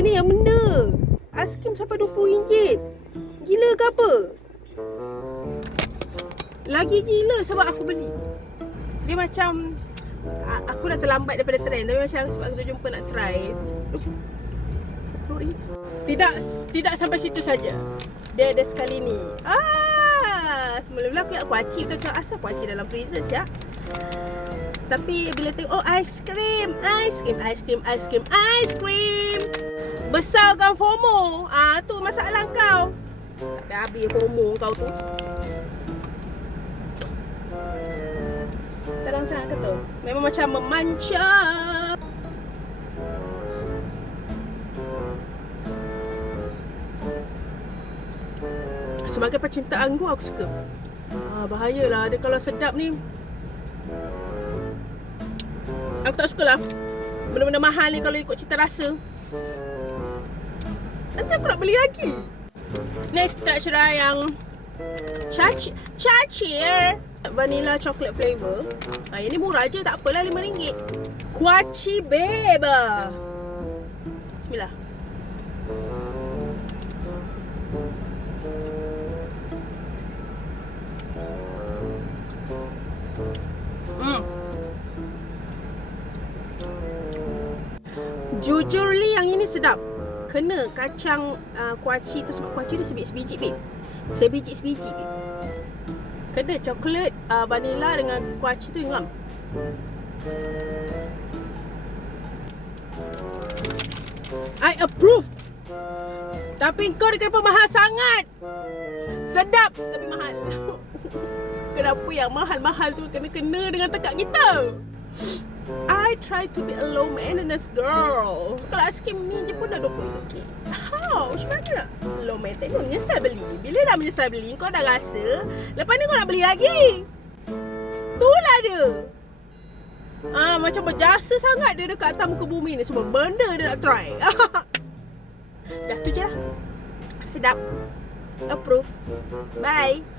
ni yang benda? Aiskrim sampai RM20. Gila ke apa? Lagi gila sebab aku beli. Dia macam aku dah terlambat daripada trend. Tapi macam sebab aku dah jumpa nak try. RM20. Tidak sampai situ saja. Dia ada sekali ni. Semula-mula aku ingat kuaci. Betul macam asal kuaci dalam freezer siap. Tapi bila tengok aiskrim. Besarkan FOMO. Tu masalah kau. Tak habis FOMO kau tu. Terang sangat kata. Memang macam memanja. Sebagai pecinta anggur aku suka. Bahayalah dia kalau sedap ni. Aku tak sukalah benda-benda mahal ni kalau ikut cita rasa. Nanti aku nak beli lagi. Next kita nak try yang Chachir vanilla chocolate flavor. Yang ni murah je, tak apalah, RM5. Kuaci Babe. Bismillah. Jujur li yang ini sedap. Kena kacang kuaci tu sebab kuaci dia sebiji-sebiji bit. Sebiji-sebiji bit. Kena coklat vanilla dengan kuaci tu ngam. I approve. Tapi kau ni kenapa mahal sangat? Sedap tapi mahal. Kenapa yang mahal-mahal tu kena-kena dengan tekak kita? I try to be a low maintenance girl. Kalau aiskrim ni je pun dah RM20. How? Macam mana nak low maintenance? Kau menyesal beli. Bila dah menyesal beli, kau dah rasa lepas ni kau nak beli lagi. Itulah dia. Macam berjasa sangat dia dekat atas muka bumi ni. Semua benda dia nak try. Dah tu je lah. Sedap. Approve. Bye.